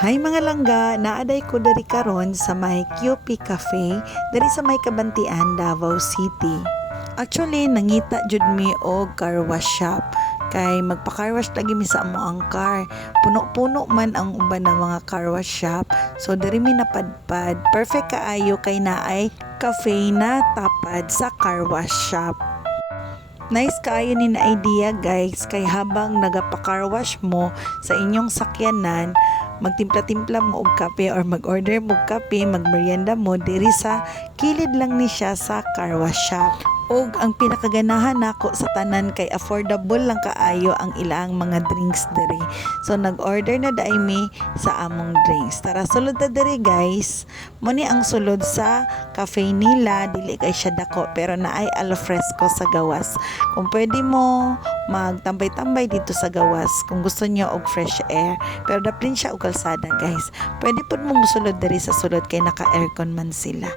Hay mga langga, naaday ko dari karon sa may QP Cafe, dari sa may Kabantian, Davao City. Actually, nangita jud mi og car wash shop. Kay magpa-car wash lagi mi sa amo ang car. Puno-puno man ang uban ng mga car wash shop. So dari mi napadpad. Perfect kaayo kay naay cafe na tapad sa car wash shop. Nice kaayo ni na idea guys, kay habang nagapa-car wash mo sa inyong sakyanan, magtimpla-timpla mo og kape or mag-order mo og kape, magmerienda mo diri sa kilid lang ni siya sa car wash shop. Og ang pinakaganahan nako sa tanan kay affordable lang kaayo ang ilang mga drinks diri. So nag-order na dai mi sa among drinks. Tara sulod ta diri guys. Mo ni ang sulod sa cafe nila, dili kay siya dako pero naay al fresco sa gawas. Kung pwede mo magtambay-tambay dito sa gawas kung gusto niyo og fresh air. Pero daplin siya og kalsada guys. Pwede pud mo mosulod diri sa sulod kay naka-aircon man sila.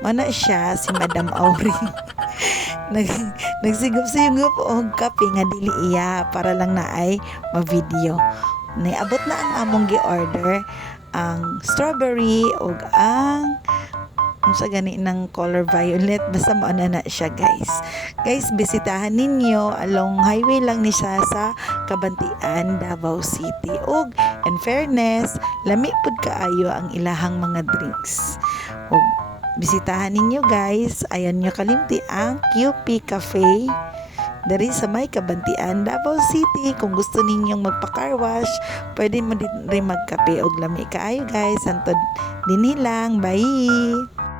Mana siya si Madam Auri. Nagsigop-sigop og kape nga dili iya para lang naay ma-video. Niabot na ang among gi-order, ang strawberry og ang sa gani ng color violet, basta mao na siya guys. Guys, bisitahan ninyo, along highway lang ni siya sa Kabantian, Davao City. Og in fairness, lami pud kaayo ang ilahang mga drinks. Og bisitahan ninyo guys, ayon nyo kalimti ang QP Cafe dari sa may Kabantian, Davao City. Kung gusto ninyong magpa-car wash, pwede mo din rin magkape og lami kaayo guys. Antod din lang, bye!